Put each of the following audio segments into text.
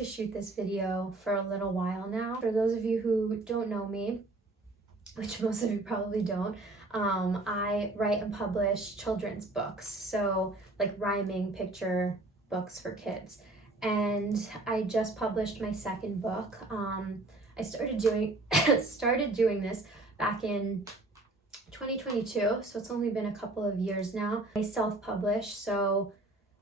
to shoot this video for a little while now. For those of you who don't know me, which most of you probably don't, I write and publish children's books, so like rhyming picture books for kids. And I just published my second book. I started doing this back in 2022, so it's only been a couple of years now. I self-publish, so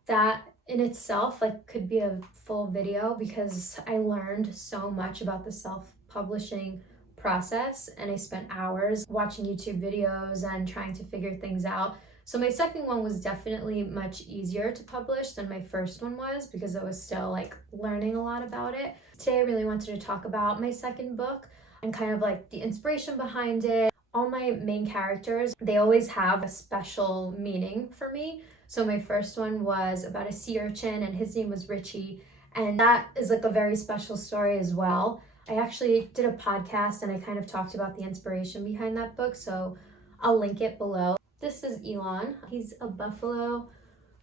that in itself like could be a full video because I learned so much about the self-publishing process, and I spent hours watching YouTube videos and trying to figure things out. So my second one was definitely much easier to publish than my first one was because I was still like learning a lot about it. Today I really wanted to talk about my second book and kind of like the inspiration behind it. All my main characters, they always have a special meaning for me. So my first one was about a sea urchin and his name was Richie, and that is like a very special story as well. I actually did a podcast and I kind of talked about the inspiration behind that book, so I'll link it below. This is Elon. He's a buffalo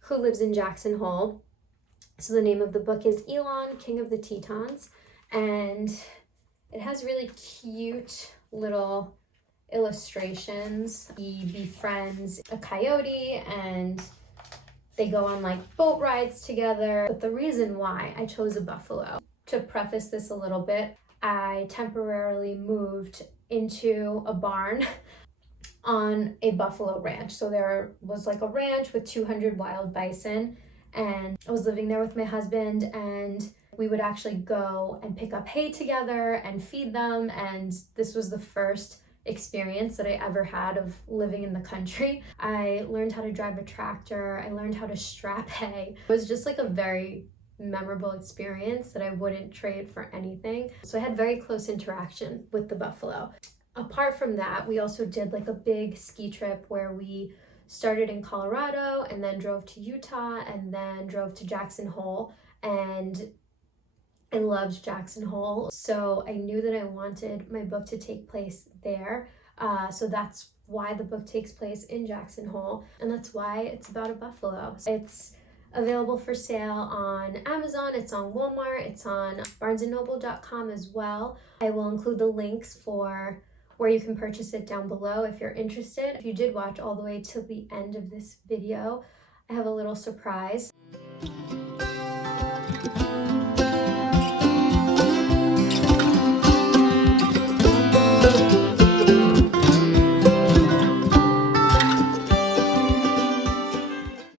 who lives in Jackson Hole. So the name of the book is Elon, King of the Tetons, and it has really cute little illustrations. He befriends a coyote and they go on like boat rides together. But the reason why I chose a buffalo, to preface this a little bit, I temporarily moved into a barn on a buffalo ranch. So there was like a ranch with 200 wild bison, and I was living there with my husband, and we would actually go and pick up hay together and feed them. And this was the first experience that I ever had of living in the country. I learned how to drive a tractor. I learned how to strap hay. It was just like a very memorable experience that I wouldn't trade for anything. So I had very close interaction with the buffalo. Apart from that, we also did like a big ski trip where we started in Colorado and then drove to Utah and then drove to Jackson Hole, and I loved Jackson Hole. So I knew that I wanted my book to take place there. So that's why the book takes place in Jackson Hole, and that's why it's about a buffalo. It's available for sale on Amazon, it's on Walmart, it's on barnesandnoble.com as well. I will include the links for where you can purchase it down below if you're interested. If you did watch all the way till the end of this video, I have a little surprise.